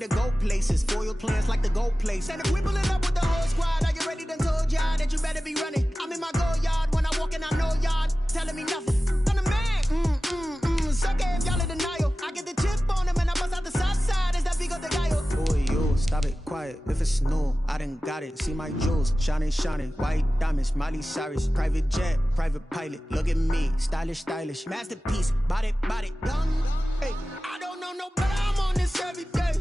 The go places, foil plans like the go place. And if we pulling up with the whole squad, I get ready to told y'all that you better be running. I'm in my go yard when I walk in, I know y'all telling me nothing. I'm the man, suck if y'all in denial. I get the chip on him and I bust out the south side. Is that big of the guy? Boy, you stop it, quiet. If it's new, I done got it. See my jewels, shining, white diamonds, Miley Cyrus, private jet, private pilot. Look at me, stylish, masterpiece, body, young. Hey, I don't know no better. I'm on this every day.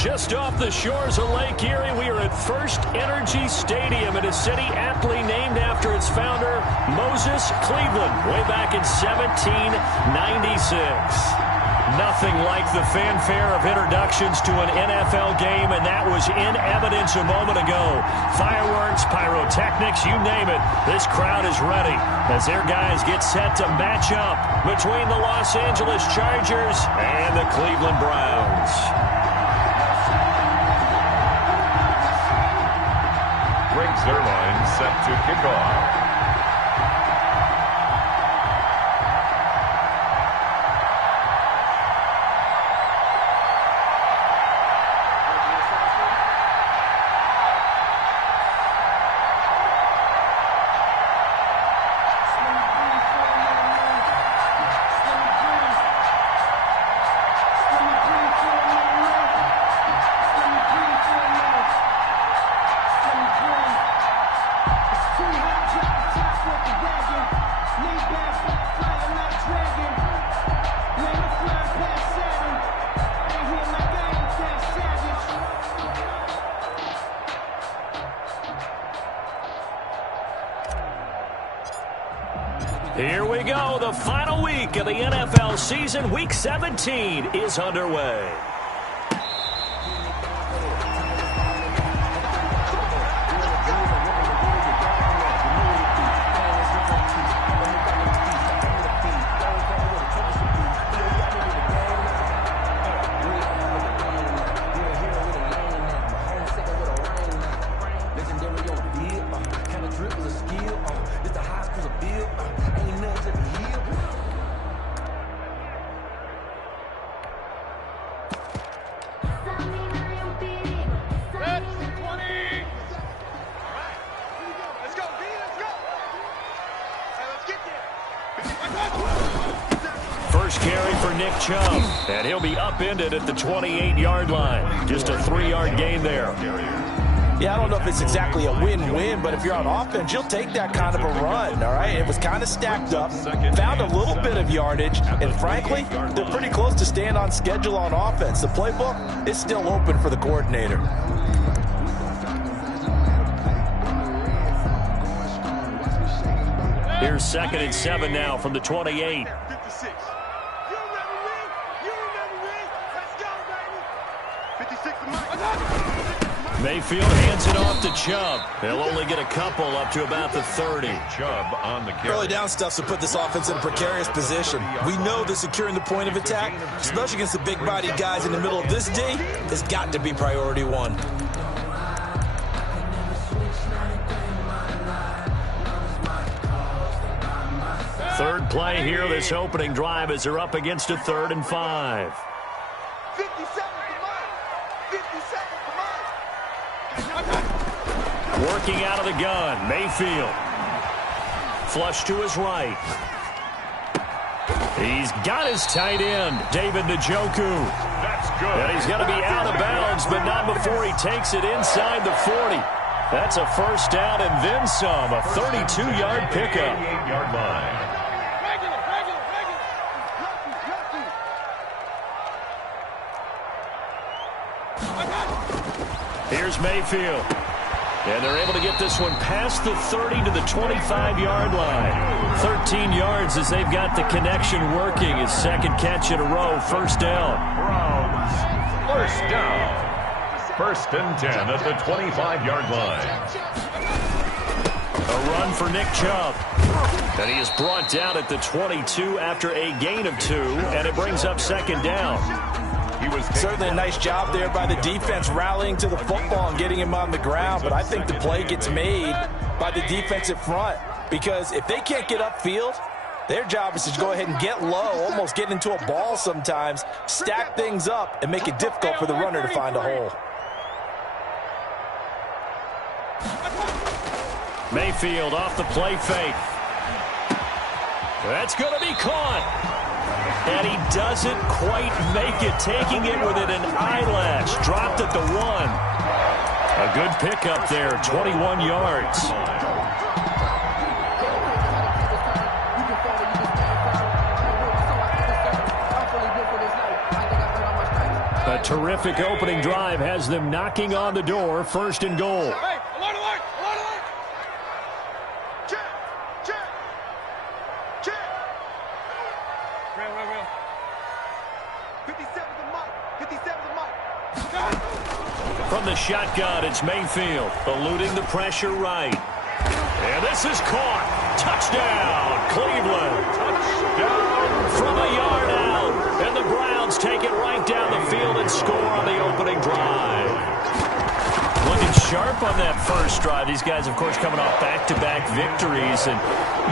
Just off the shores of Lake Erie, we are at First Energy Stadium in a city aptly named after its founder, Moses Cleveland, way back in 1796. Nothing like the fanfare of introductions to an NFL game, and that was in evidence a moment ago. Fireworks, pyrotechnics, you name it. This crowd is ready as their guys get set to match up between the Los Angeles Chargers and the Cleveland Browns. Zerline set to kick off. Here we go. The final week of the NFL season. Week 17 is underway. First carry for Nick Chubb, and he'll be upended at the 28-yard line. Just a 3-yard gain there. Yeah, I don't know if it's exactly a win-win, but if you're on offense, you'll take that kind of a run, all right? It was kind of stacked up, found a little bit of yardage, and frankly, they're pretty close to staying on schedule on offense. The playbook is still open for the coordinator. Here's 2nd and 7 now from the 28. Mayfield hands it off to Chubb. He'll only get a couple up to about the 30. Chubb on the carry. Early down stuff to put this offense in a precarious position. We know that securing the point of attack, especially against the big-bodied guys in the middle of this day, has got to be priority one. Third play here, this opening drive, as they're up against a 3rd and 5. 50 seconds to mine. 50 seconds to mine. Working out of the gun, Mayfield. Flush to his right. He's got his tight end, David Njoku. That's good. And he's going to be out of bounds, but not before he takes it inside the 40. That's a first down and then some, a 32-yard pickup. 38-yard line. Here's Mayfield. And they're able to get this one past the 30 to the 25-yard line. 13 yards as they've got the connection working. His second catch in a row, first down. Browns, first down. 1st and 10 at the 25-yard line. A run for Nick Chubb. And he is brought down at the 22 after a gain of 2, and it brings up second down. Certainly a nice job there by the defense rallying to the football and getting him on the ground, but I think the play gets made by the defensive front because if they can't get upfield, their job is to go ahead and get low, almost get into a ball sometimes, stack things up, and make it difficult for the runner to find a hole. Mayfield off the play fake. That's going to be caught. And he doesn't quite make it, taking it within an eyelash. Dropped at the 1. A good pickup there, 21 yards. A terrific opening drive has them knocking on the door, 1st and goal. From the shotgun, it's Mayfield, eluding the pressure right. And this is caught. Touchdown, Cleveland. Touchdown from a yard out. And the Browns take it right down the field and score on the opening drive. Looking sharp on that first drive. These guys, of course, coming off back-to-back victories. And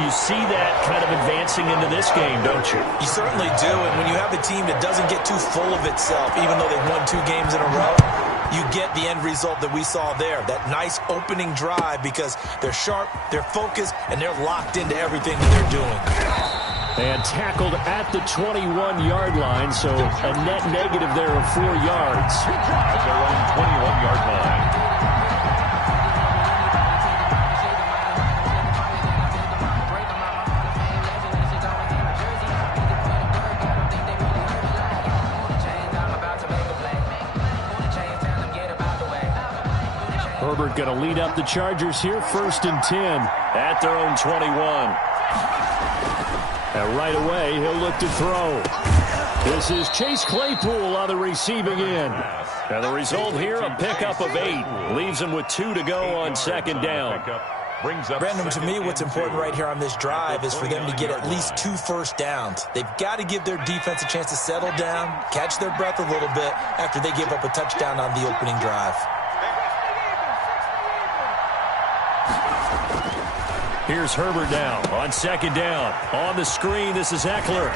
you see that kind of advancing into this game, don't you? You certainly do. And when you have a team that doesn't get too full of itself, even though they've won 2 games in a row, you get the end result that we saw there, that nice opening drive because they're sharp, they're focused, and they're locked into everything that they're doing. And tackled at the 21-yard line, so a net negative there of 4 yards. At their own 21-yard line. Herbert going to lead up the Chargers here, 1st and 10 at their own 21. And right away, he'll look to throw. This is Chase Claypool on the receiving end. And the result here, a pickup of 8. Leaves him with 2 to go on 2nd down. Brandon, to me, what's important right here on this drive is for them to get at least 2 first downs. They've got to give their defense a chance to settle down, catch their breath a little bit after they give up a touchdown on the opening drive. Here's Herbert now on 2nd down. On the screen, this is Eckler.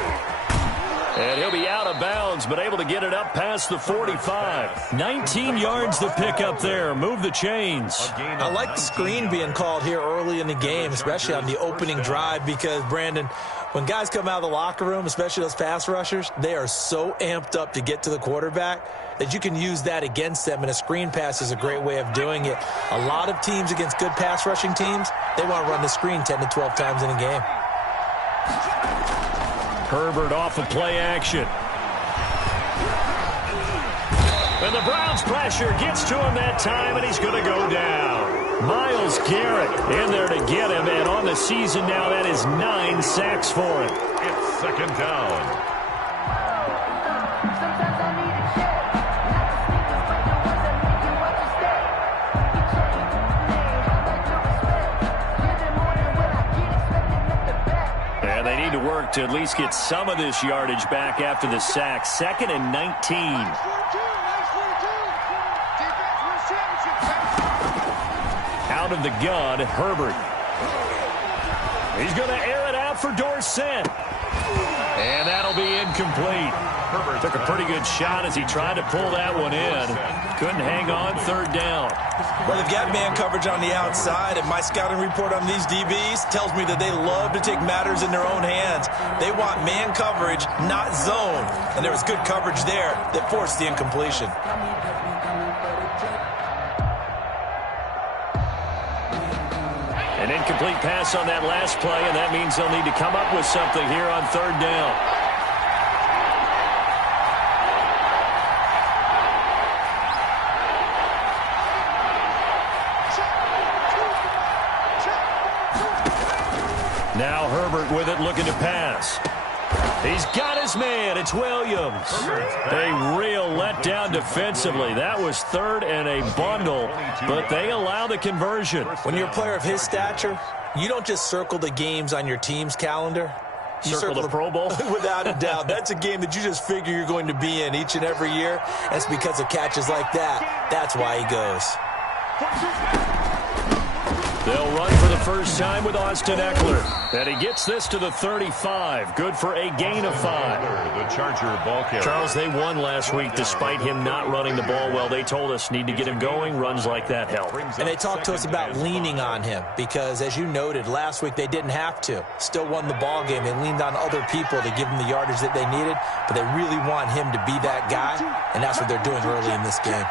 And he'll be out of bounds, but able to get it up past the 45. 19 yards to pick up there. Move the chains. I like the screen being called here early in the game, especially on the opening drive, because, Brandon, when guys come out of the locker room, especially those pass rushers, they are so amped up to get to the quarterback that you can use that against them, and a screen pass is a great way of doing it. A lot of teams against good pass rushing teams, they want to run the screen 10 to 12 times in a game. Herbert off of play action. And the Browns pressure gets to him that time, and he's going to go down. Myles Garrett in there to get him, and on the season now, that is 9 sacks for him. It's 2nd down. To work to at least get some of this yardage back after the sack. 2nd and 19. Out of the gun, Herbert. He's going to air it out for Dorsett. And that'll be incomplete. Herbert took a pretty good shot as he tried to pull that one in. Couldn't hang on, 3rd down. Well, they've got man coverage on the outside, and my scouting report on these DBs tells me that they love to take matters in their own hands. They want man coverage, not zone. And there was good coverage there that forced the incompletion. An incomplete pass on that last play, and that means they'll need to come up with something here on 3rd down. Now Herbert with it, looking to pass. He's got his man. It's Williams. A real letdown defensively. That was third and a bundle, but they allow the conversion. When you're a player of his stature, you don't just circle the games on your team's calendar. You circle the Pro Bowl? Without a doubt. That's a game that you just figure you're going to be in each and every year. That's because of catches like that. That's why he goes. They'll run for the first time with Austin Eckler. And he gets this to the 35. Good for a gain of 5. The Charger ball carrier. Charles, they won last week despite him not running the ball well. They told us need to get him going. Runs like that help. And they talked to us about leaning on him because, as you noted, last week they didn't have to. Still won the ball game. They leaned on other people to give them the yardage that they needed, but they really want him to be that guy, and that's what they're doing early in this game.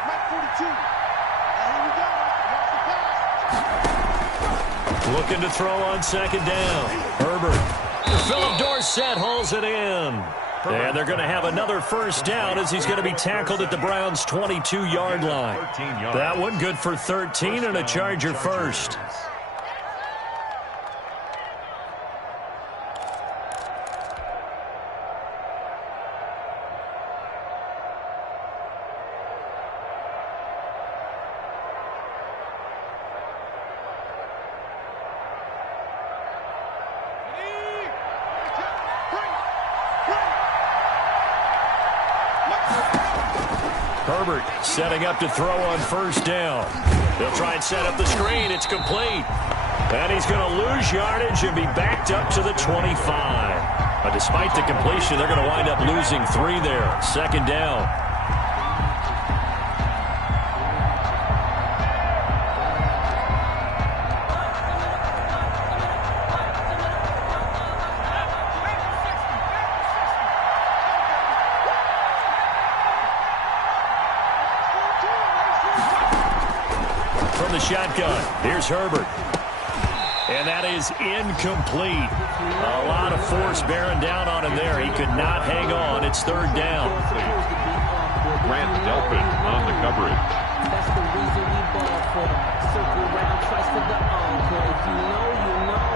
Looking to throw on second down. Herbert. Philip Dorsett hauls it in. And they're going to have another first down as he's going to be tackled at the Browns' 22-yard line. That one good for 13 and a Charger first. Herbert setting up to throw on first down. They'll try and set up the screen. It's complete. And he's going to lose yardage and be backed up to the 25. But despite the completion, they're going to wind up losing 3 there. Second down. From the shotgun, here's Herbert. And that is incomplete. A lot of force bearing down on him there. He could not hang on. It's third down. Grant Delpit on the coverage. That's the reason we ball for them. Circle around twice for the encore. If you know, you know.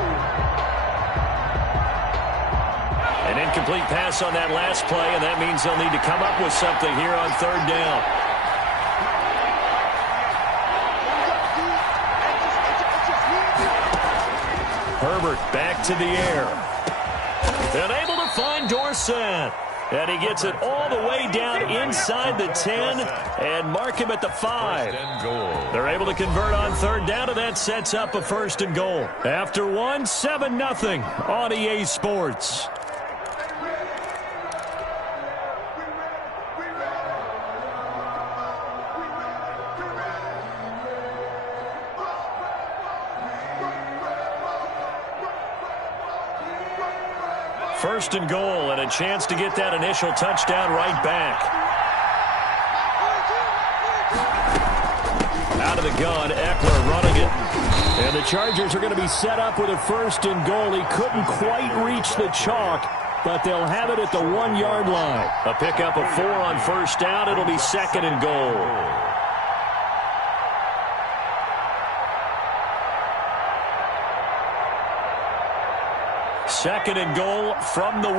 An incomplete pass on that last play, and that means they'll need to come up with something here on third down. Herbert back to the air. And able to find Dorsett. And he gets it all the way down inside the 10 and mark him at the 5. They're able to convert on third down, and that sets up a first and goal. After one, 7-0 on EA Sports. First and goal, and a chance to get that initial touchdown right back. Out of the gun, Eckler running it. And the Chargers are going to be set up with a first and goal. He couldn't quite reach the chalk, but they'll have it at the 1-yard line. A pickup of 4 on first down. It'll be second and goal. Second and goal from the 1.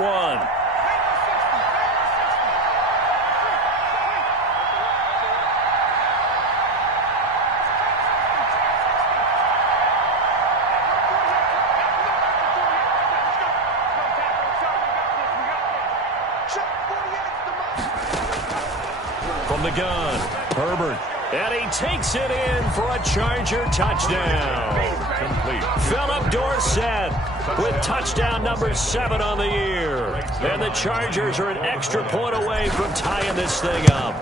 From the gun, Herbert. And he takes it in for a Charger touchdown. Complete. Philip Dorsett with touchdown number 7 on the year. And the Chargers are an extra point away from tying this thing up.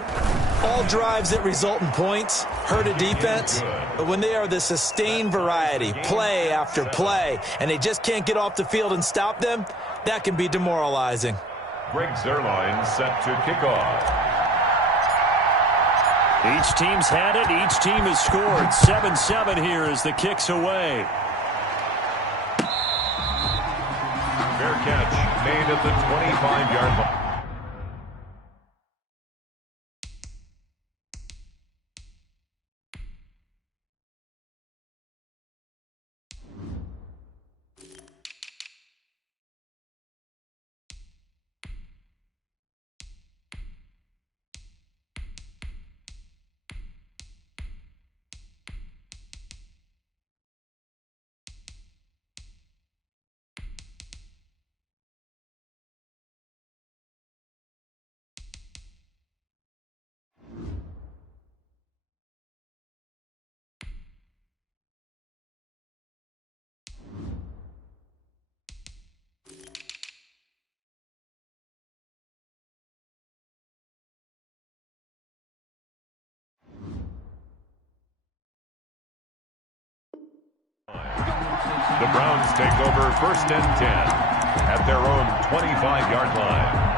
All drives that result in points hurt a defense, but when they are the sustained variety, play after play, and they just can't get off the field and stop them, that can be demoralizing. Greg Zuerlein set to kick off. Each team's had it. Each team has scored. 7-7 here as the kick's away. Fair catch made at the 25-yard line. The Browns take over 1st and 10 at their own 25-yard line.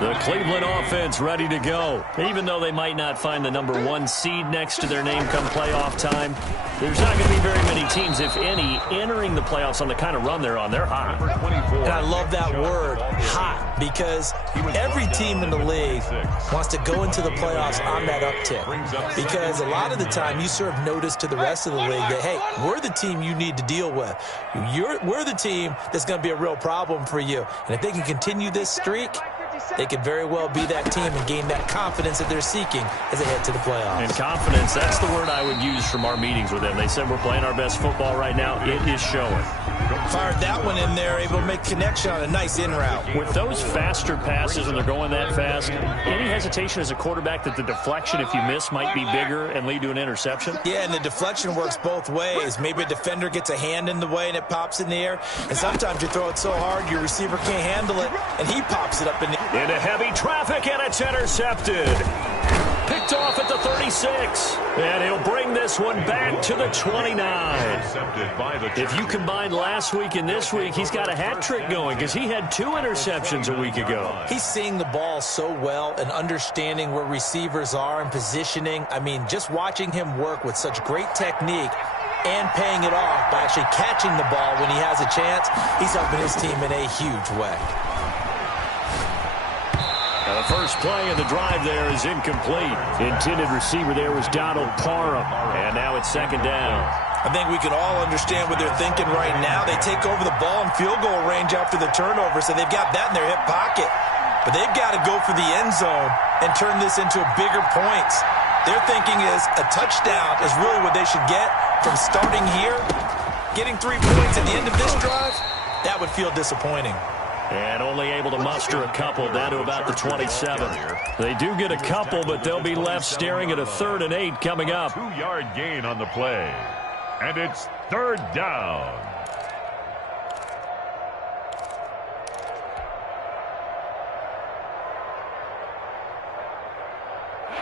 The Cleveland offense ready to go. Even though they might not find the #1 seed next to their name come playoff time, there's not going to be very many teams, if any, entering the playoffs on the kind of run they're on. They're hot. And I love that word, hot, because every team in the league wants to go into the playoffs on that uptick. Because a lot of the time you serve notice to the rest of the league that, hey, we're the team you need to deal with. We're the team that's going to be a real problem for you. And if they can continue this streak, they could very well be that team and gain that confidence that they're seeking as they head to the playoffs. And confidence, that's the word I would use from our meetings with them. They said we're playing our best football right now. It is showing. Fired that one in there, able to make connection on a nice in route. With those faster passes and they're going that fast, any hesitation as a quarterback that the deflection, if you miss, might be bigger and lead to an interception? Yeah, and the deflection works both ways. Maybe a defender gets a hand in the way and it pops in the air. And sometimes you throw it so hard your receiver can't handle it, and he pops it up in the air. Into heavy traffic, and it's intercepted. Picked off at the 36. And he'll bring this one back to the 29. If you combine last week and this week, he's got a hat trick going because he had 2 interceptions a week ago. He's seeing the ball so well and understanding where receivers are and positioning. I mean, just watching him work with such great technique and paying it off by actually catching the ball when he has a chance, he's helping his team in a huge way. Now the first play of the drive there is incomplete. Intended receiver there was Donald Parham. And now it's 2nd down. I think we can all understand what they're thinking right now. They take over the ball in field goal range after the turnover, so they've got that in their hip pocket. But they've got to go for the end zone and turn this into bigger points. Their thinking is a touchdown is really what they should get from starting here. Getting 3 points at the end of this drive, that would feel disappointing. And only able to muster a couple down to about the 27. They do get a couple, but they'll be left staring at a 3rd and 8 coming up. 2-yard gain on the play. And it's 3rd down.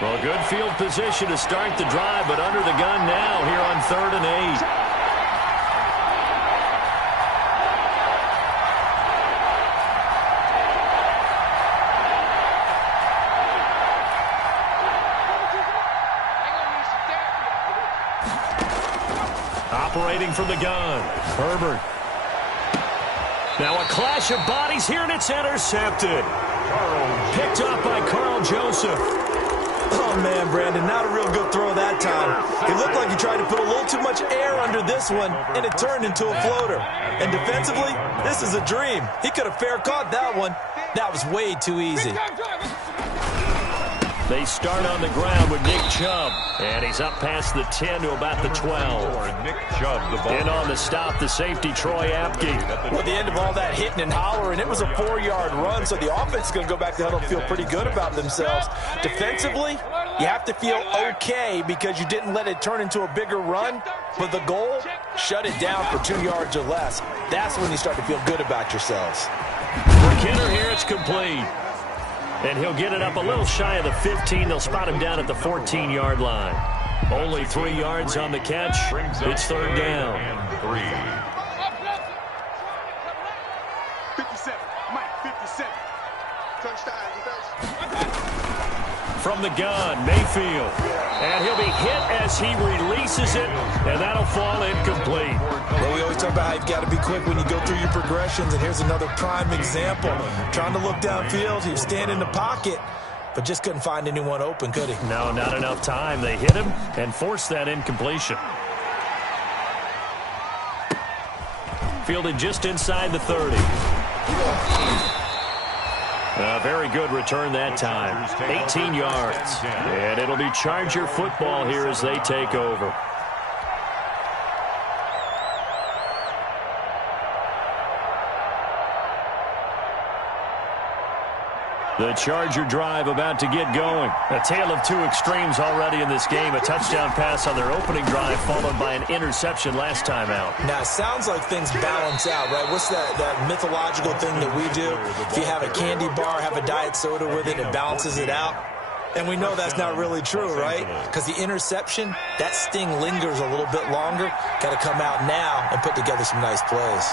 Well, good field position to start the drive, but under the gun now here on 3rd and 8. Operating from the gun, Herbert. Now a clash of bodies here, and it's intercepted. Picked up by Carl Joseph. Oh, man, Brandon, not a real good throw that time. It looked like he tried to put a little too much air under this one, and it turned into a floater. And defensively, this is a dream. He could have fair caught that one. That was way too easy. They start on the ground with Nick Chubb, and he's up past the 10 to about the 12. Nick Chubb, the ball. In on the stop, the safety, Troy Apke. Well, at the end of all that hitting and hollering, it was a 4-yard run, so the offense is going to go back to huddle and feel pretty good about themselves. Defensively, you have to feel okay because you didn't let it turn into a bigger run, but the goal, shut it down for 2 yards or less. That's when you start to feel good about yourselves. For Kenner here, it's complete. And he'll get it up a little shy of the 15. They'll spot him down at the 14-yard line. Only 3 yards on the catch. It's 3rd down. 57. Mike, 57. Touchdown. From the gun, Mayfield. And he'll be hit as he releases it, and that'll fall incomplete. Well, we always talk about how you've got to be quick when you go through your progressions, and here's another prime example. Trying to look downfield, he was standing in the pocket, but just couldn't find anyone open, could he? No, not enough time. They hit him and forced that incompletion. Fielded just inside the 30. A very good return that time. 18 yards. And it'll be Charger football here as they take over. The Charger drive about to get going. A tale of 2 extremes already in this game. A touchdown pass on their opening drive followed by an interception last time out. Now, it sounds like things balance out, right? What's that mythological thing that we do? If you have a candy bar, have a diet soda with it, it balances it out. And we know that's not really true, right? Because the interception, that sting lingers a little bit longer. Got to come out now and put together some nice plays.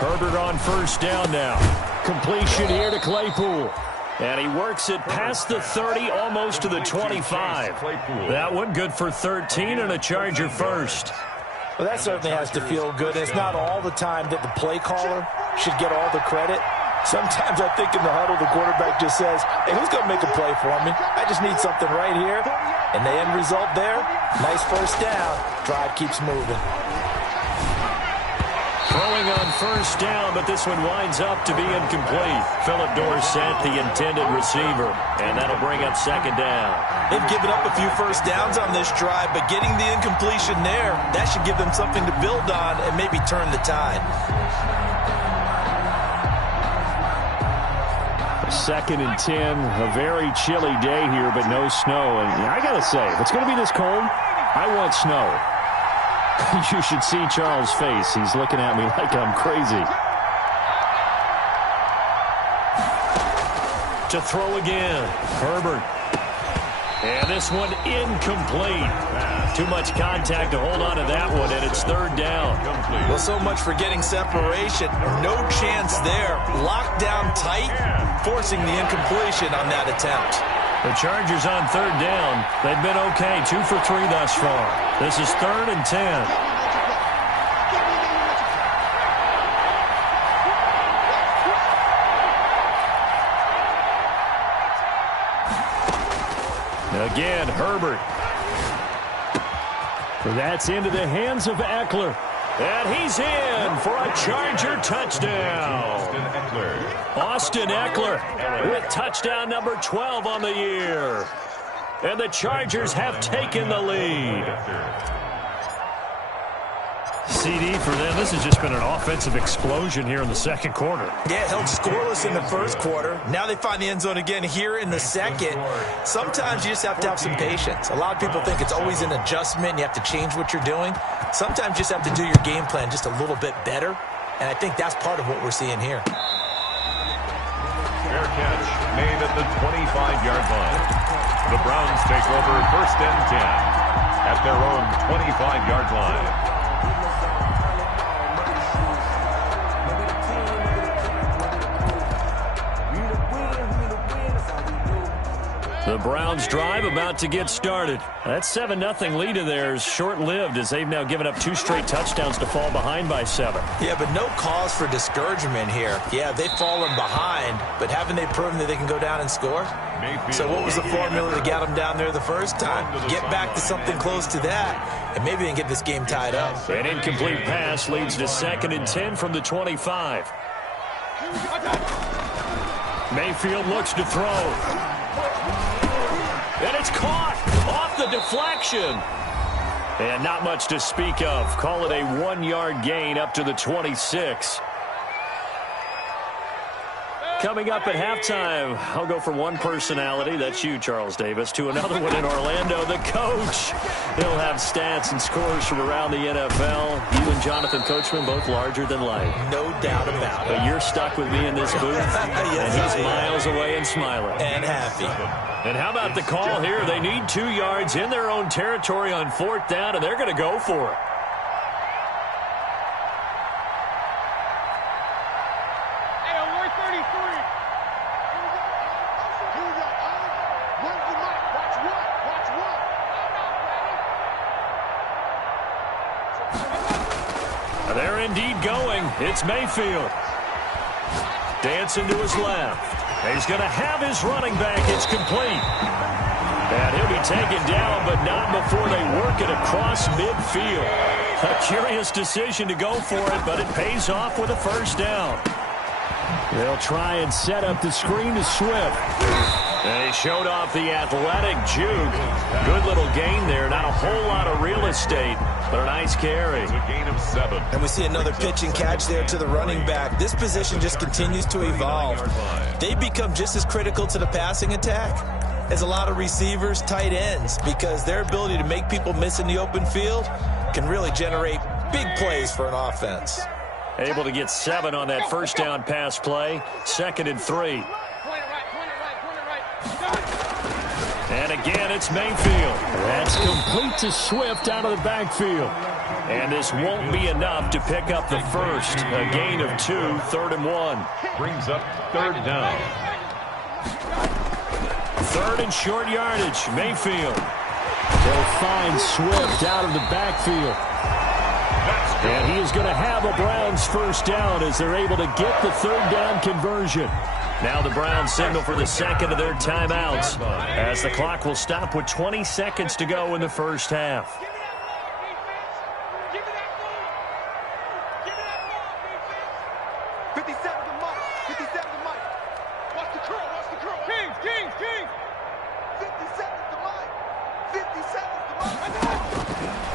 Herbert on first down now. Completion here to Claypool. And he works it past the 30, almost to the 25. That one good for 13 and a Charger first. Well, that certainly has to feel good. It's not all the time that the play caller should get all the credit. Sometimes I think in the huddle, the quarterback just says, hey, who's going to make a play for me? I just need something right here. And the end result there, nice first down. Drive keeps moving. Throwing on first down, but this one winds up to be incomplete. Philip Dorsett, the intended receiver, and that'll bring up second down. They've given up a few first downs on this drive, but getting the incompletion there, that should give them something to build on and maybe turn the tide. Second and 10, a very chilly day here, but no snow. And I got to say, if it's going to be this cold, I want snow. You should see Charles' face. He's looking at me like I'm crazy. To throw again, Herbert. And this one incomplete. Too much contact to hold on to that one, and it's third down. Well, so much for getting separation. No chance there. Locked down tight, forcing the incompletion on that attempt. The Chargers on third down. They've been okay, 2 for 3 thus far. This is third and 10. Again, Herbert. That's into the hands of Eckler. And he's in for a Charger touchdown. Austin Eckler with touchdown number 12 on the year. And the Chargers have taken the lead. CD for them. This has just been an offensive explosion here in the second quarter. Yeah, held scoreless in the first quarter. Now they find the end zone again here in the second. Sometimes you just have to have some patience. A lot of people think it's always an adjustment. You have to change what you're doing. Sometimes you just have to do your game plan just a little bit better. And I think that's part of what we're seeing here. Fair catch made at the 25-yard line. The Browns take over first and 10 at their own 25-yard line. The Browns drive about to get started. That 7-0 lead of theirs short-lived as they've now given up 2 straight touchdowns to fall behind by 7. Yeah, but no cause for discouragement here. Yeah, they've fallen behind, but haven't they proven that they can go down and score? So what was the formula to get them down there the first time? Get back to something close to that, and maybe they can get this game tied up. An incomplete pass leads to second and 10 from the 25. Mayfield looks to throw. And it's caught off the deflection. And not much to speak of. Call it a 1-yard gain up to the 26. Coming up at halftime, I'll go from one personality, that's you, Charles Davis, to another one in Orlando, the coach. He'll have stats and scores from around the NFL. You and Jonathan Coachman, both larger than life. No doubt about it. But you're stuck with me in this booth, yes, and he's miles away and smiling. And happy. And how about the call here? They need 2 yards in their own territory on fourth down, and they're going to go for it. They're indeed going. It's Mayfield. Dancing to his left. He's going to have his running back. It's complete. And he'll be taken down, but not before they work it across midfield. A curious decision to go for it, but it pays off with a first down. They'll try and set up the screen to Swift. And he showed off the athletic juke. Good little gain there. Not a whole lot of real estate, but a nice carry. It's a gain of 7. And we see another pitch and catch there to the running back. This position just continues to evolve. They become just as critical to the passing attack as a lot of receivers, tight ends, because their ability to make people miss in the open field can really generate big plays for an offense. Able to get 7 on that first down pass play. 2nd and 3. And again, it's Mayfield. That's complete to Swift out of the backfield. And this won't be enough to pick up the first. A gain of 2, 3rd and 1. Brings up 3rd down. 3rd and short yardage. Mayfield. They'll find Swift out of the backfield. And he is going to have a Browns first down as they're able to get the 3rd down conversion. Now the Browns signal for the second of their timeouts as the clock will stop with 20 seconds to go in the first half.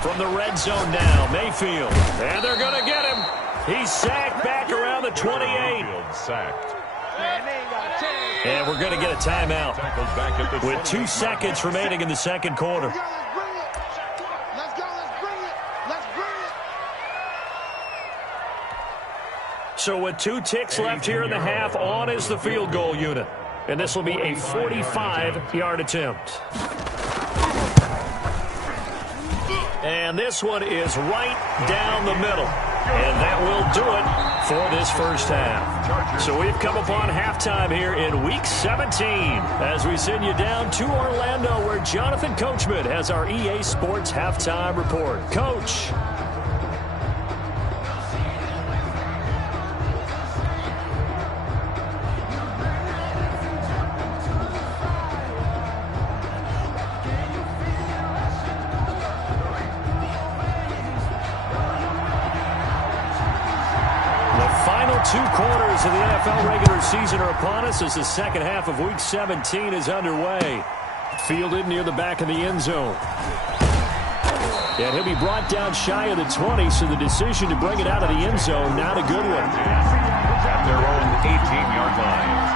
From the red zone now, Mayfield. And they're going to get him. He's sacked back around the 28. Sacked. And we're going to get a timeout with 2 seconds remaining in the second quarter. So with 2 ticks left here in the half, on is the field goal unit. And this will be a 45-yard attempt. And this one is right down the middle. And that will do it for this first half. So we've come upon halftime here in Week 17 as we send you down to Orlando where Jonathan Coachman has our EA Sports Halftime Report. Coach. Final 2 quarters of the NFL regular season are upon us as the second half of Week 17 is underway. Fielded near the back of the end zone. And he'll be brought down shy of the 20, so the decision to bring it out of the end zone, not a good one. At their own 18-yard line.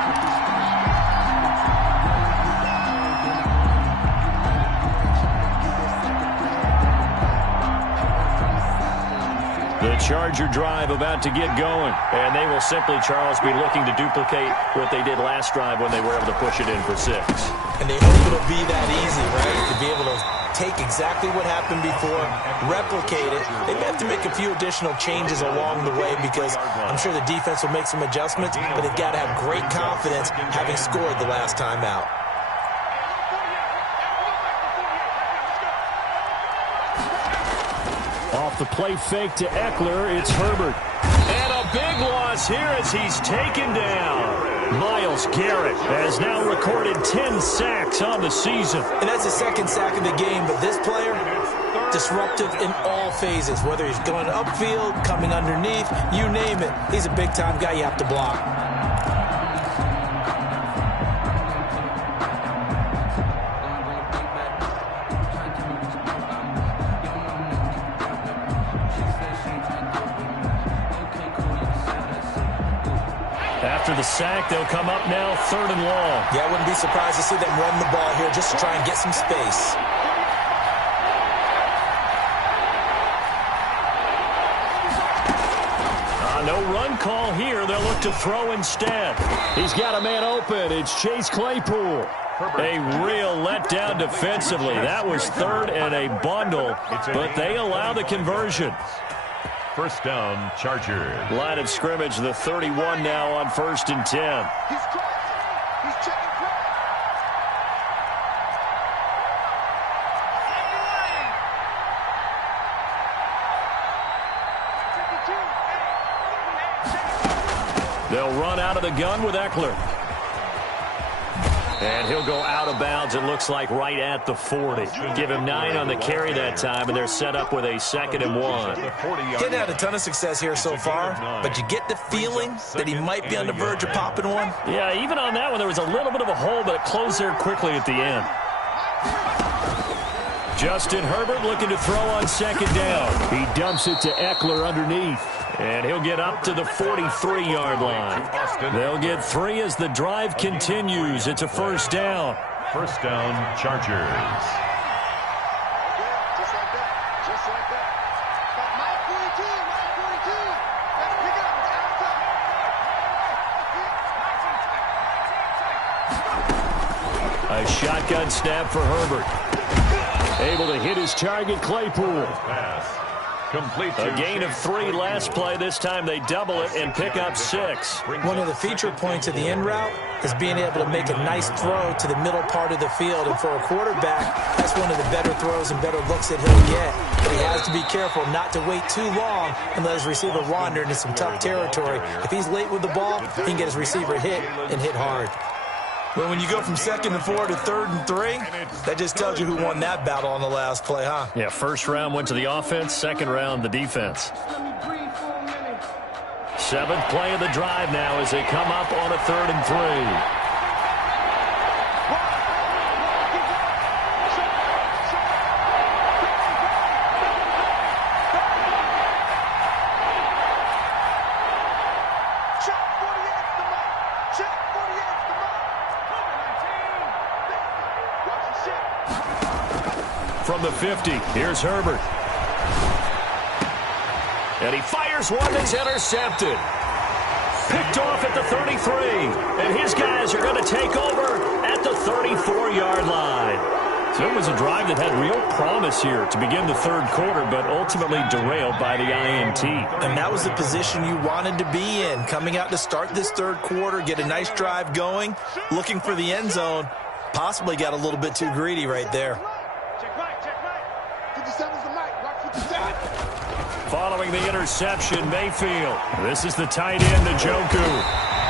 The Charger drive about to get going. And they will simply, Charles, be looking to duplicate what they did last drive when they were able to push it in for 6. And they hope it'll be that easy, right? To be able to take exactly what happened before, replicate it. They may have to make a few additional changes along the way because I'm sure the defense will make some adjustments, but they've got to have great confidence having scored the last time out. Off the play fake to Eckler, it's Herbert. And a big loss here as he's taken down. Myles Garrett has now recorded 10 sacks on the season. And that's his 2nd sack of the game, but this player, disruptive in all phases, whether he's going upfield, coming underneath, you name it. He's a big-time guy you have to block. After the sack, they'll come up now 3rd and long. Yeah, I wouldn't be surprised to see them run the ball here just to try and get some space. No run call here. They'll look to throw instead. He's got a man open. It's Chase Claypool. A real letdown defensively. That was 3rd and a bundle, but they allow the conversion. First down, Chargers. Line of scrimmage, the 31 now on 1st and 10. He's checking. They'll run out of the gun with Eckler. And he'll go out of bounds, it looks like, right at the 40. Give him 9 on the carry that time, and they're set up with a 2nd and 1. Hadn't had a ton of success here so far, but you get the feeling that he might be on the verge of popping one. Yeah, even on that one, there was a little bit of a hole, but it closed there quickly at the end. Justin Herbert looking to throw on 2nd down. He dumps it to Eckler underneath. And he'll get up to the 43-yard line. They'll get 3 as the drive continues. It's a 1st down. 1st down, Chargers. Just like that. Just like that. Mike 42. Mike 42. Let's pick it up. It's out of time. A shotgun snap for Herbert. Able to hit his target, Claypool. Pass. Complete. A gain of 3 last play. This time they double it and pick up 6. One of the feature points of the end route is being able to make a nice throw to the middle part of the field. And for a quarterback, that's one of the better throws and better looks that he'll get. But he has to be careful not to wait too long and let his receiver wander into some tough territory. If he's late with the ball, he can get his receiver hit and hit hard. Well, when you go from 2nd and 4 to 3rd and 3, that just tells you who won that battle on the last play, huh? Yeah, 1st round went to the offense, 2nd round the defense. 7th play of the drive now as they come up on a 3rd and 3. From the 50, here's Herbert. And he fires one that's intercepted. Picked off at the 33. And his guys are going to take over at the 34-yard line. So it was a drive that had real promise here to begin the 3rd quarter, but ultimately derailed by the INT. And that was the position you wanted to be in. Coming out to start this 3rd quarter, get a nice drive going, looking for the end zone. Possibly got a little bit too greedy right there. Following the interception, Mayfield. This is the tight end, Njoku.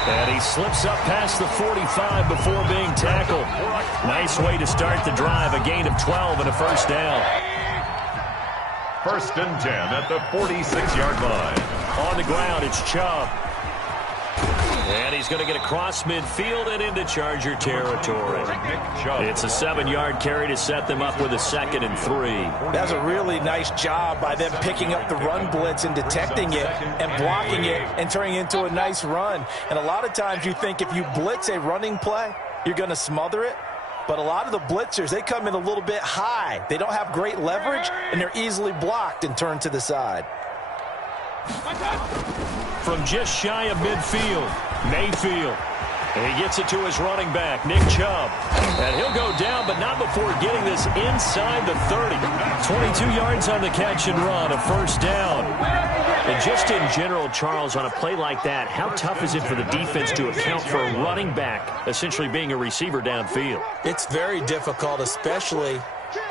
And he slips up past the 45 before being tackled. Nice way to start the drive. A gain of 12 and a 1st down. 1st and 10 at the 46-yard line. On the ground, it's Chubb. And he's going to get across midfield and into Charger territory. It's a 7-yard carry to set them up with a 2nd and 3. That's a really nice job by them picking up the run blitz and detecting it and blocking it and turning it into a nice run. And a lot of times you think if you blitz a running play, you're going to smother it. But a lot of the blitzers, they come in a little bit high. They don't have great leverage, and they're easily blocked and turned to the side. From just shy of midfield, Mayfield. And he gets it to his running back, Nick Chubb. And he'll go down, but not before getting this inside the 30. 22 yards on the catch and run, a 1st down. And just in general, Charles, on a play like that, how tough is it for the defense to account for a running back essentially being a receiver downfield? It's very difficult, especially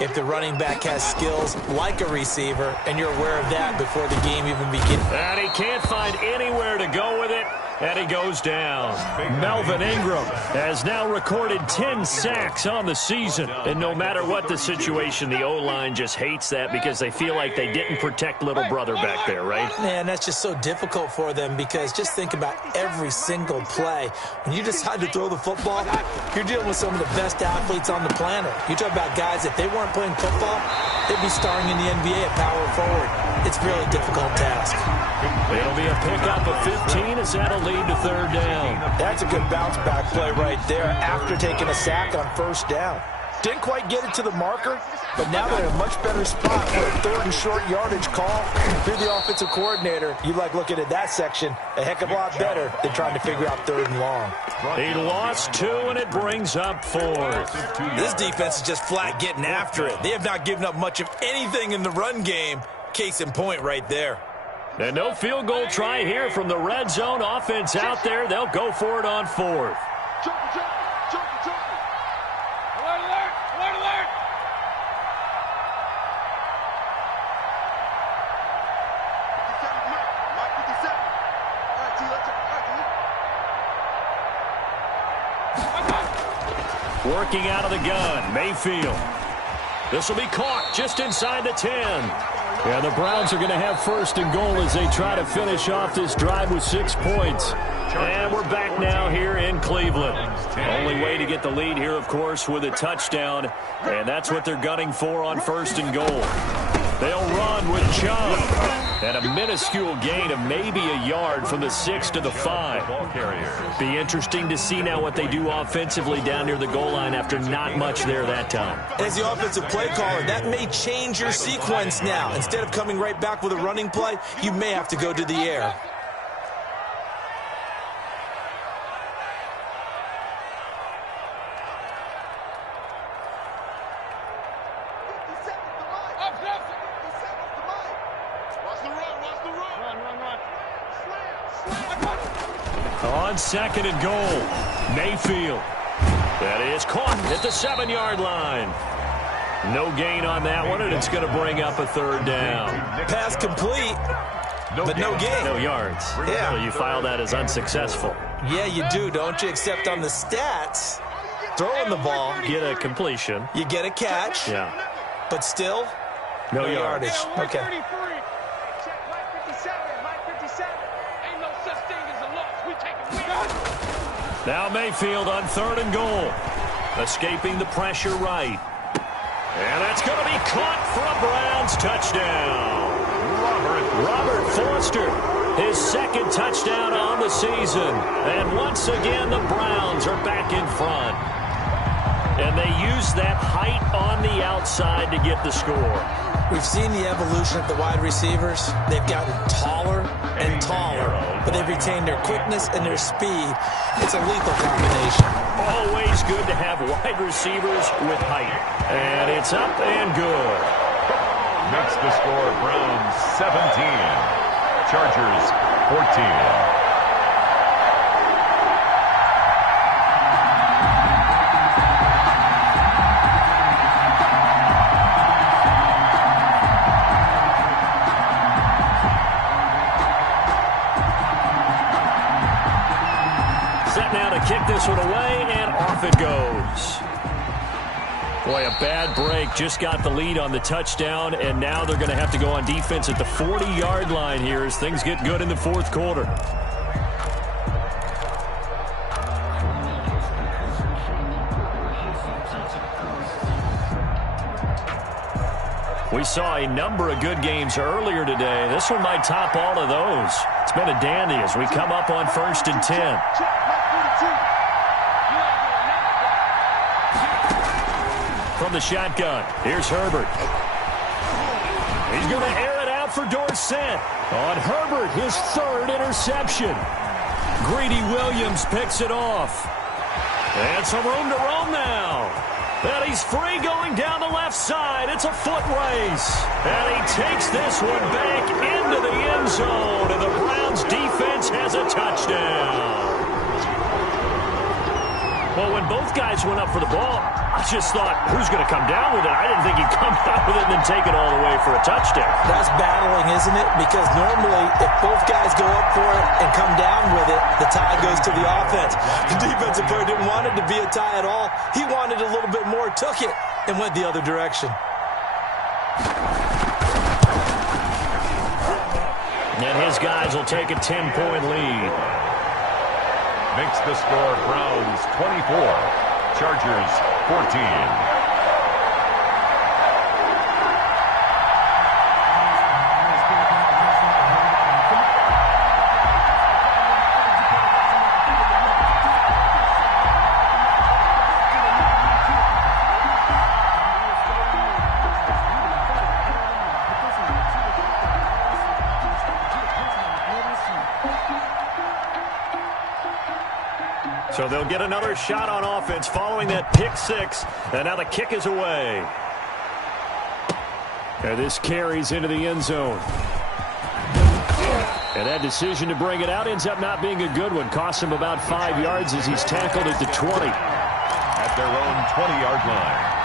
if the running back has skills like a receiver, and you're aware of that before the game even begins. And he can't find anywhere to go with it, and he goes down. Melvin Ingram has now recorded 10 sacks on the season, and no matter what the situation, the O-line just hates that because they feel like they didn't protect little brother back there, right? Man, that's just so difficult for them because just think about every single play. When you decide to throw the football, you're dealing with some of the best athletes on the planet. You talk about guys, if they weren't playing football, they'd be starring in the NBA at power forward. It's a really difficult task. It'll be a pickup of 15 as that'll lead to 3rd down. That's a good bounce back play right there after taking a sack on 1st down. Didn't quite get it to the marker, but now they're in a much better spot for a 3rd and short yardage call. If you're the offensive coordinator, you like looking at that section a heck of a lot better than trying to figure out 3rd and long. He lost 2, and it brings up 4th. This defense is just flat getting after it. They have not given up much of anything in the run game. Case in point right there. And no field goal try here from the red zone. Offense out there. They'll go for it on 4th. Alert, alert, alert, alert. 57, Mike 57. All right, T, let's go. Working out of the gun, Mayfield. This will be caught just inside the 10. Yeah, the Browns are going to have first and goal as they try to finish off this drive with 6 points. And we're back now here in Cleveland. Only way to get the lead here, of course, with a touchdown. And that's what they're gunning for on first and goal. They'll run with Chubb. And a minuscule gain of maybe a yard from the 6 to the 5. Be interesting to see now what they do offensively down near the goal line after not much there that time. As the offensive play caller, that may change your sequence now. Instead of coming right back with a running play, you may have to go to the air. On second and goal, Mayfield. That is caught at the 7-yard line. No gain on that one, and it's going to bring up a third down. Pass complete, but no gain. No yards. Yeah. So you file that as unsuccessful. Yeah, you do, don't you? Except on the stats, throwing the ball, Get a completion. you get a catch, Yeah. but still, No yardage. Okay. Now Mayfield on third and goal. Escaping the pressure right. And that's going to be caught for a Browns touchdown. Robert Foster, his second touchdown on the season. And once again, the Browns are back in front. And they use that height on the outside to get the score. We've seen the evolution of the wide receivers. They've gotten taller and taller, but they've retained their quickness and their speed. It's a lethal combination. Always good to have wide receivers with height. And it's up and good. Makes the score Browns 17. Chargers 14. Kick this one away, and off it goes. Boy, a bad break. Just got the lead on the touchdown, and now they're going to have to go on defense at the 40-yard line here as things get good in the fourth quarter. We saw a number of good games earlier today. This one might top all of those. It's been a dandy as we come up on first and 10. From the shotgun, here's Herbert. He's going to air it out for Dorsett. On Herbert, his third interception. Greedy Williams picks it off. And some room to roam now. And he's free going down the left side. It's a foot race. And he takes this one back into the end zone. And the Browns defense has a touchdown. Well, when both guys went up for the ball, I just thought, who's going to come down with it? I didn't think he'd come down with it and then take it all the way for a touchdown. That's battling, isn't it? Because normally, if both guys go up for it and come down with it, the tie goes to the offense. The defensive player didn't want it to be a tie at all. He wanted a little bit more, took it, and went the other direction. And his guys will take a 10-point lead. Makes the score Browns 24. Chargers 14. So they'll get another shot on offense following that pick six. And now the kick is away. And this carries into the end zone. And that decision to bring it out ends up not being a good one. Costs him about 5 yards as he's tackled at the 20. At their own 20-yard line.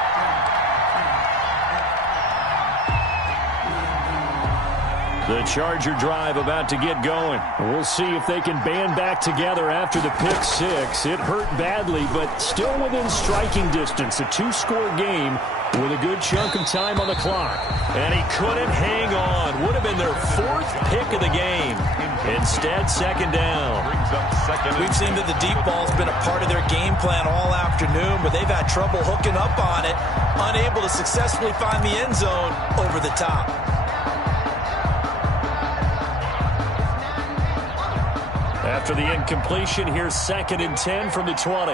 The Charger drive about to get going. We'll see if they can band back together after the pick six. It hurt badly, but still within striking distance. A two-score game with a good chunk of time on the clock. And he couldn't hang on. Would have been their fourth pick of the game. Instead, second down. We've seen that the deep ball's been a part of their game plan all afternoon, but they've had trouble hooking up on it, unable to successfully find the end zone over the top. After the incompletion, here's 2nd and 10 from the 20.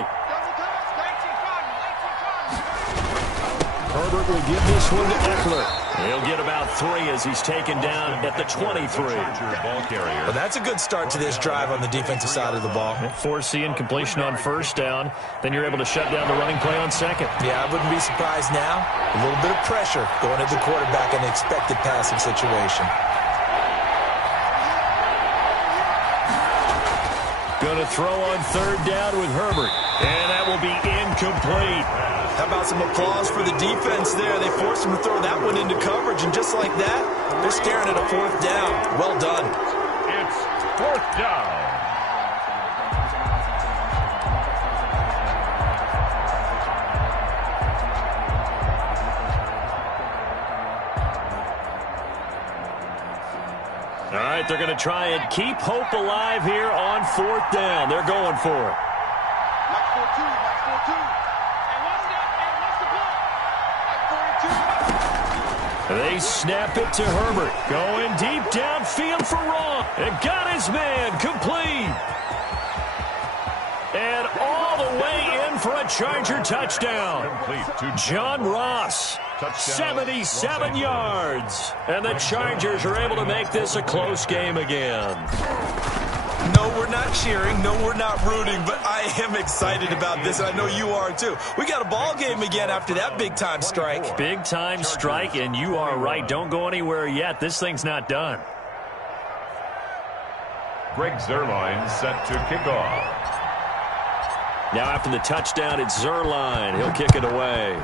Herbert will give this one to Eckler. He'll get about 3 as he's taken down at the 23. Well, that's a good start to this drive on the defensive side of the ball. Force the incompletion on first down. Then you're able to shut down the running play on second. Yeah, I wouldn't be surprised now. A little bit of pressure going at the quarterback in an expected passing situation. Going to throw on third down with Herbert. And that will be incomplete. How about some applause for the defense there? They forced him to throw that one into coverage, and just like that, they're staring at a fourth down. Well done. It's fourth down. All right, they're going to try and keep hope alive here on fourth down. They're going for it. They snap it to Herbert. Going deep downfield for Raw. And got his man complete. And all the way in for a Charger touchdown. John Ross, 77 yards. And the Chargers are able to make this a close game again. No, we're not cheering. No, we're not rooting. But I am excited about this, and I know you are too. We got a ball game again after that big-time strike. Big-time strike, and you are right. Don't go anywhere yet. This thing's not done. Greg Zuerlein set to kick off. Now after the touchdown, it's Zuerlein. He'll kick it away.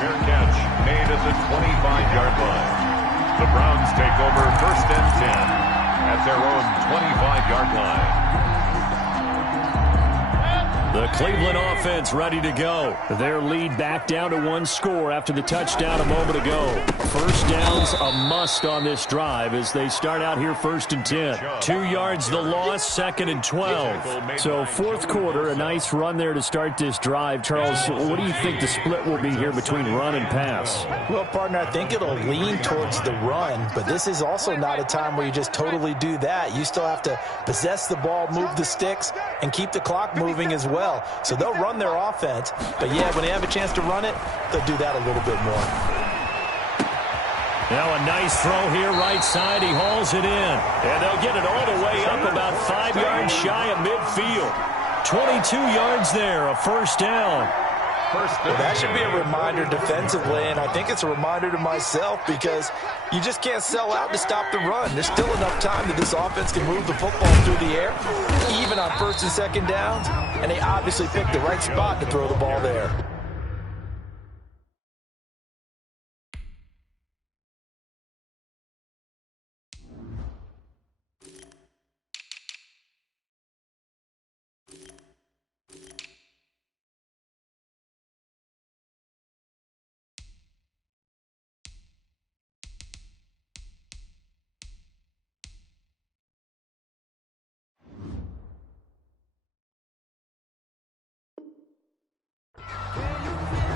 Fair catch made at the 25-yard line. The Browns take over 1st and 10 at their own 25-yard line. The Cleveland offense ready to go. Their lead back down to 1 score after the touchdown a moment ago. First down's a must on this drive as they start out here 1st and 10. 2 yards the loss, 2nd and 12. So fourth quarter, a nice run there to start this drive. Charles, what do you think the split will be here between run and pass? Well, partner, I think it'll lean towards the run, but this is also not a time where you just totally do that. You still have to possess the ball, move the sticks, and keep the clock moving as well. So they'll run their offense, but yeah, when they have a chance to run it, they'll do that a little bit more. Now a nice throw here right side. He hauls it in, and they'll get it all the way up about 5 yards shy of midfield. 22 yards there, a first down. Well, that should be a reminder defensively, and I think it's a reminder to myself because you just can't sell out to stop the run. There's still enough time that this offense can move the football through the air, even on 1st and 2nd downs, and they obviously picked the right spot to throw the ball there.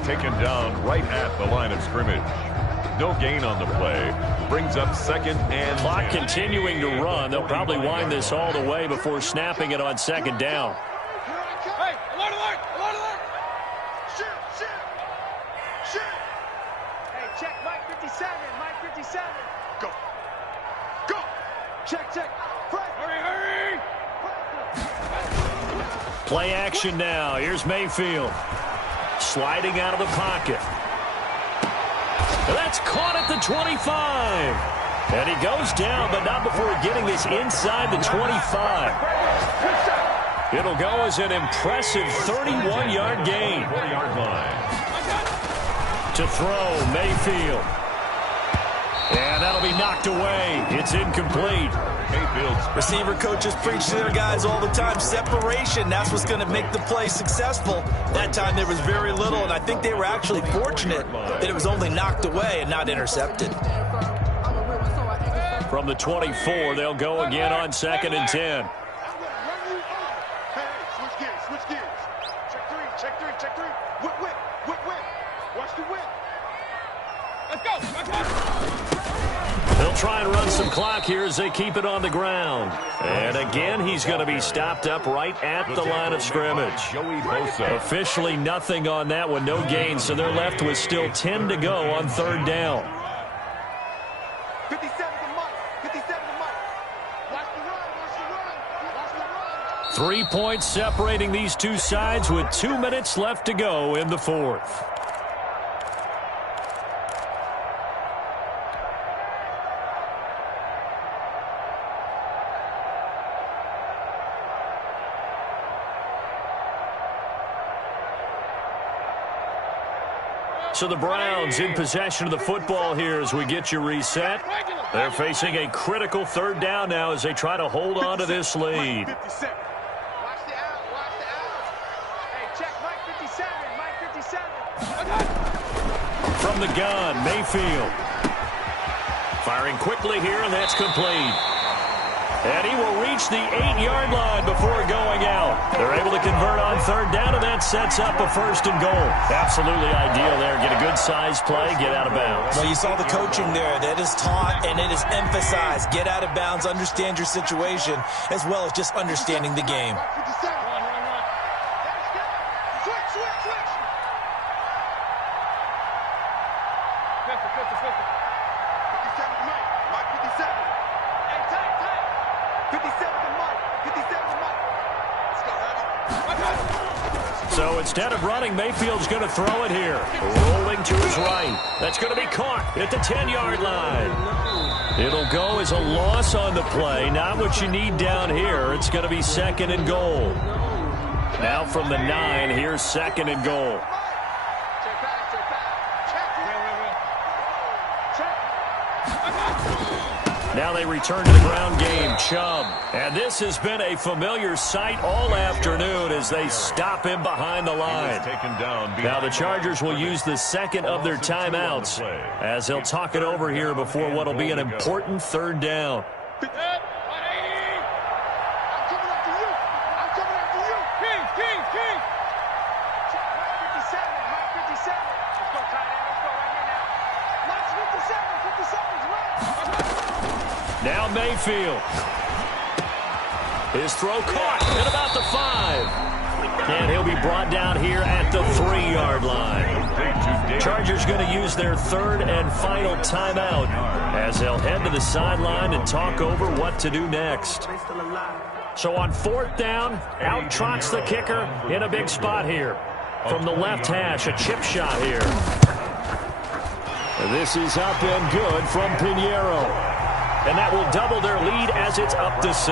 Taken down right at the line of scrimmage. No gain on the play. Brings up 2nd and Clock continuing to run. They'll probably wind this all the way before snapping it on 2nd down. Hey, alert, alert, alert, alert. Shoot. Hey, check, Mike 57, Mike 57. Go. Check. Hurry. Play action now. Here's Mayfield. Sliding out of the pocket. That's caught at the 25. And he goes down, but not before getting this inside the 25. It'll go as an impressive 31-yard gain. 4-yard line. To throw, Mayfield. And that'll be knocked away. It's incomplete. Receiver coaches preach to their guys all the time. Separation, that's what's going to make the play successful. That time there was very little, and I think they were actually fortunate that it was only knocked away and not intercepted. From the 24, they'll go again on 2nd and 10. Switch gears. Check three. Whip. Watch the whip. Let's go. They'll try and run some clock here as they keep it on the ground. And again, he's going to be stopped up right at the line of scrimmage. Officially nothing on that one, no gain, so they're left with still 10 to go on 3rd down. 57 to Mike. Watch the run. 3 points separating these two sides with 2 minutes left to go in the 4th. So the Browns in possession of the football here as we get you reset. They're facing a critical 3rd down now as they try to hold on to this lead. Watch the out. Hey, check Mike 57. From the gun, Mayfield. Firing quickly here, and that's complete. And he will reach the 8-yard line before going out. They're able to convert on 3rd down, and that sets up a 1st and goal. Absolutely ideal there. Get a good size play, get out of bounds. Well, you saw the coaching there. That is taught and it is emphasized. Get out of bounds, understand your situation, as well as just understanding the game. So instead of running, Mayfield's going to throw it here. Rolling to his right. That's going to be caught at the 10-yard line. It'll go as a loss on the play. Not what you need down here. It's going to be 2nd and goal. Now from the 9, here's 2nd and goal. Now they return to the ground game. Chubb. And this has been a familiar sight all afternoon as they stop him behind the line. Now the Chargers will use the 2nd of their timeouts as they'll talk it over here before what will be an important 3rd down. Now Mayfield. His throw caught at about the 5. And he'll be brought down here at the 3-yard line. Chargers going to use their 3rd and final timeout as they'll head to the sideline and talk over what to do next. So on 4th down, out trots the kicker in a big spot here. From the left hash, a chip shot here. This is up and good from Pinheiro. And that will double their lead as it's up to 6.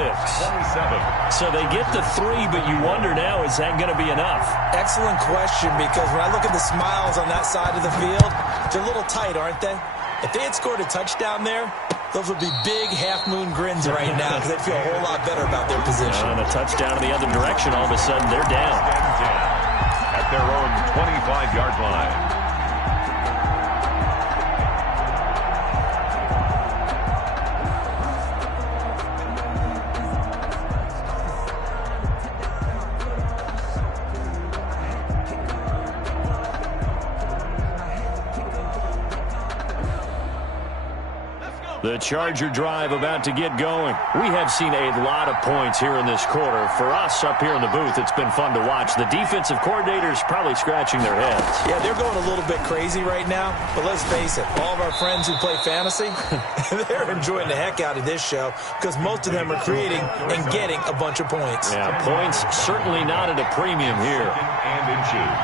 So they get the 3, but you wonder now, is that going to be enough? Excellent question, because when I look at the smiles on that side of the field, they're a little tight, aren't they? If they had scored a touchdown there, those would be big half-moon grins right now because they'd feel a whole lot better about their position. And a touchdown in the other direction, all of a sudden they're down. At their own 25-yard line. The Charger drive about to get going. We have seen a lot of points here in this quarter. For us up here in the booth, it's been fun to watch. The defensive coordinators probably scratching their heads. Yeah, they're going a little bit crazy right now. But let's face it, all of our friends who play fantasy, they're enjoying the heck out of this show because most of them are creating and getting a bunch of points. Yeah, points certainly not at a premium here. And inches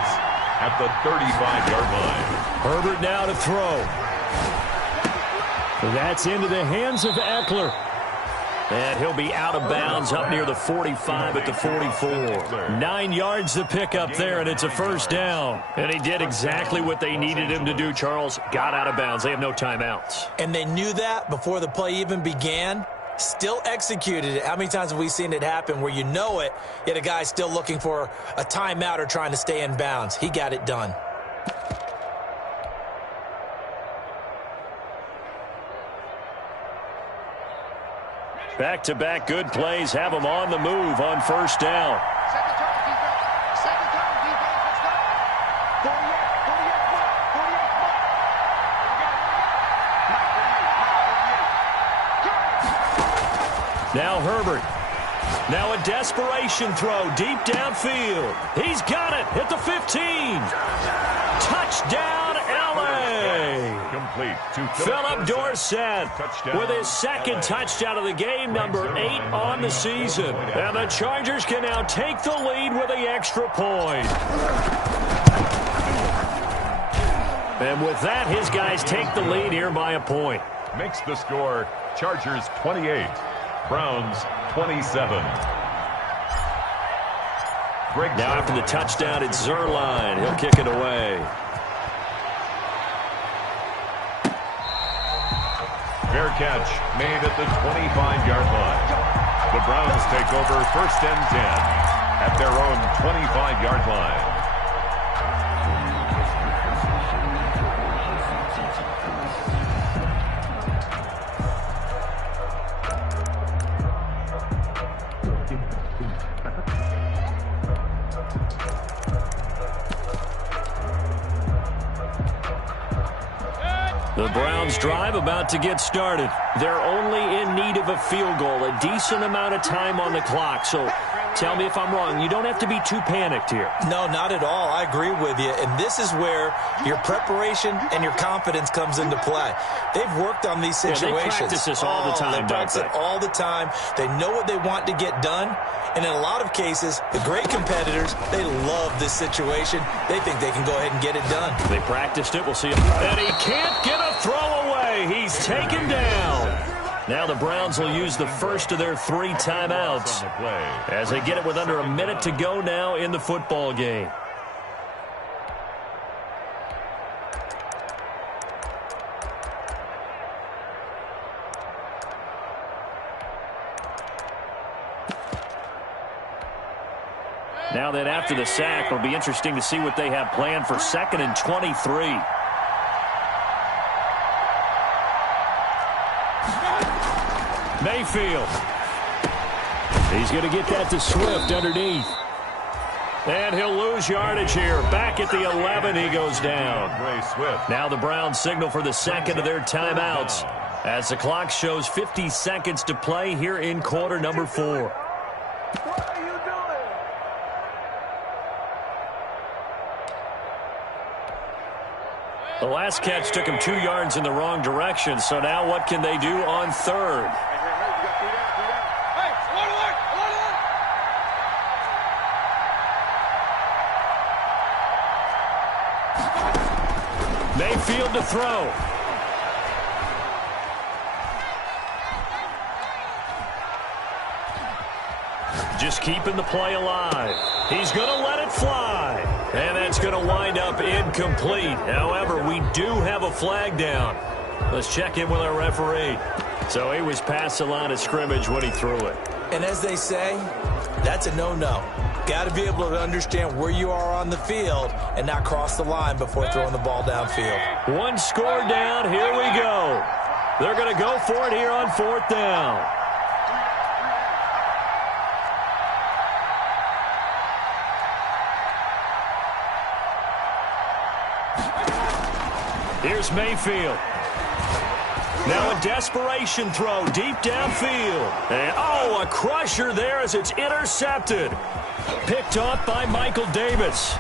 at the 35-yard line. Herbert now to throw. That's into the hands of Eckler. And he'll be out of bounds up near the 45 at the 44. 9 yards to pick up there, and it's a first down. And he did exactly what they needed him to do, Charles. Got out of bounds. They have no timeouts. And they knew that before the play even began. Still executed it. How many times have we seen it happen where you know it, yet a guy's still looking for a timeout or trying to stay in bounds? He got it done. Back-to-back good plays have them on the move on first down. Second turn, defense. Second turn, defense. Let's go. 48 mark. 48 mark. Now Herbert. Now a desperation throw deep downfield. He's got it at the 15. Touchdown, L.A. Complete to Philip Dorsett with his second touchdown of the game, number 8 on the season. And the Chargers can now take the lead with the extra point. And with that, his guys take the lead here by a point. Makes the score Chargers 28, Browns 27. Now after the touchdown, it's Zerline. He'll kick it away. Fair catch made at the 25-yard line. The Browns take over first and 10 at their own 25-yard line. The Browns drive about to get started. They're only in need of a field goal, a decent amount of time on the clock. So tell me if I'm wrong. You don't have to be too panicked here. No, not at all. I agree with you. And this is where your preparation and your confidence comes into play. They've worked on these situations. Yeah, they practice this all the time, They practice it all the time. They know what they want to get done. And in a lot of cases, the great competitors, they love this situation. They think they can go ahead and get it done. They practiced it. We'll see. And he can't get a throw away. He's taken down. Now the Browns will use the first of their 3 timeouts as they get it with under a minute to go now in the football game. Now then, after the sack, it'll be interesting to see what they have planned for 2nd and 23. Mayfield. He's going to get that to Swift underneath. And he'll lose yardage here. Back at the 11, he goes down. Now the Browns signal for the second of their timeouts as the clock shows 50 seconds to play here in quarter number 4. The last catch took him 2 yards in the wrong direction, so now what can they do on third? Mayfield to throw. Just keeping the play alive. He's going to let it fly. And that's going to wind up incomplete. However, we do have a flag down. Let's check in with our referee. So he was past the line of scrimmage when he threw it. And as they say, that's a no-no. Got to be able to understand where you are on the field and not cross the line before throwing the ball downfield. 1 score down. Here we go. They're going to go for it here on 4th down. Here's Mayfield. Now a desperation throw deep downfield. And, a crusher there as it's intercepted. Picked off by Michael Davis.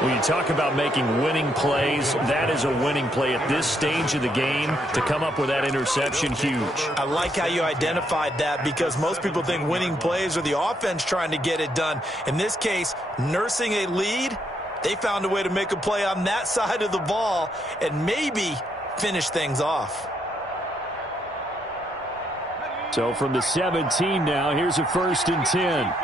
When you talk about making winning plays, that is a winning play at this stage of the game. To come up with that interception, huge. I like how you identified that because most people think winning plays are the offense trying to get it done. In this case, nursing a lead, they found a way to make a play on that side of the ball and maybe finish things off. So from the 17 now, here's a 1st and 10.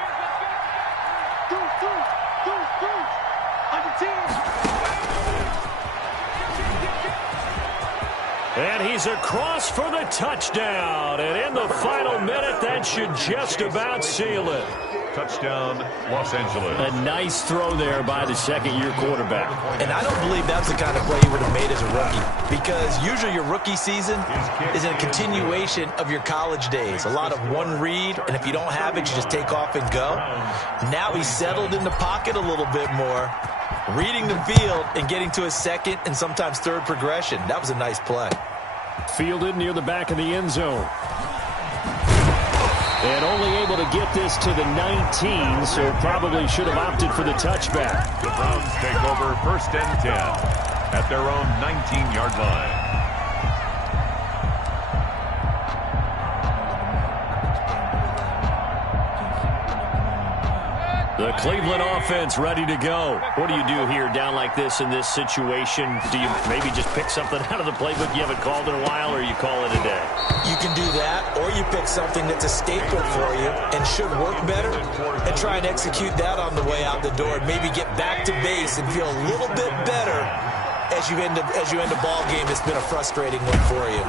And he's across for the touchdown. And in the final minute, that should just about seal it. Touchdown, Los Angeles. A nice throw there by the second-year quarterback. And I don't believe that's the kind of play he would have made as a rookie, because usually your rookie season is a continuation of your college days. A lot of one read, and if you don't have it, you just take off and go. Now he's settled in the pocket a little bit more, reading the field and getting to his second and sometimes third progression. That was a nice play. Fielded near the back of the end zone. And only able to get this to the 19, so probably should have opted for the touchback. The Browns take over 1st and 10 at their own 19-yard line. The Cleveland offense ready to go. What do you do here down like this in this situation? Do you maybe just pick something out of the playbook you haven't called in a while, or you call it a day? You can do that, or you pick something that's a staple for you and should work better and try and execute that on the way out the door and maybe get back to base and feel a little bit better as you end a ball game that's been a frustrating one for you.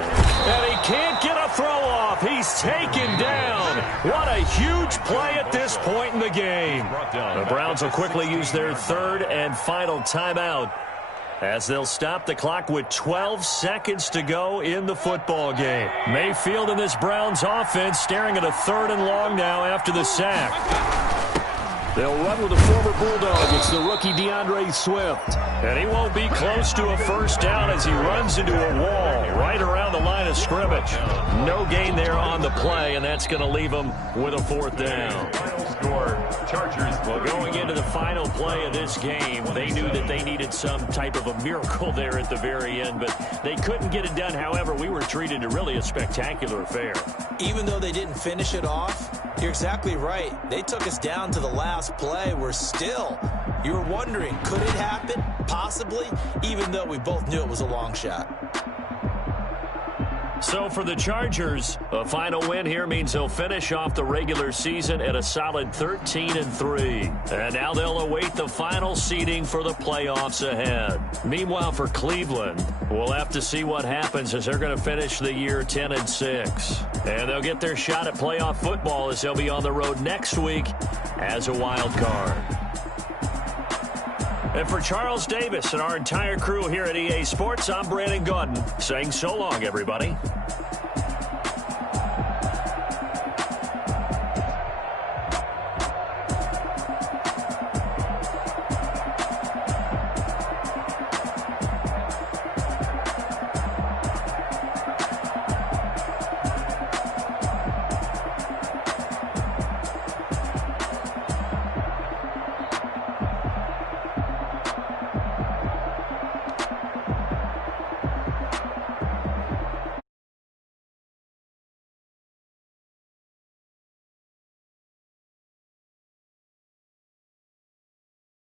And he can't get a throw off. He's taken down. What a huge play at this point in the game. The Browns will quickly use their 3rd and final timeout as they'll stop the clock with 12 seconds to go in the football game. Mayfield and this Browns offense staring at a 3rd and long now after the sack. They'll run with a former Bulldog. It's the rookie DeAndre Swift. And he won't be close to a 1st down as he runs into a wall right around the line of scrimmage. No gain there on the play, and that's going to leave him with a 4th down. Score, Chargers. Well, going into the final play of this game, they knew that they needed some type of a miracle there at the very end, but they couldn't get it done. However, we were treated to really a spectacular affair. Even though they didn't finish it off, you're exactly right. They took us down to the last play. You were wondering, could it happen? Possibly, even though we both knew it was a long shot. So for the Chargers, a final win here means they'll finish off the regular season at a solid 13-3. And now they'll await the final seeding for the playoffs ahead. Meanwhile, for Cleveland, we'll have to see what happens as they're going to finish the year 10-6. And they'll get their shot at playoff football as they'll be on the road next week as a wild card. And for Charles Davis and our entire crew here at EA Sports, I'm Brandon Gaudin saying so long, everybody.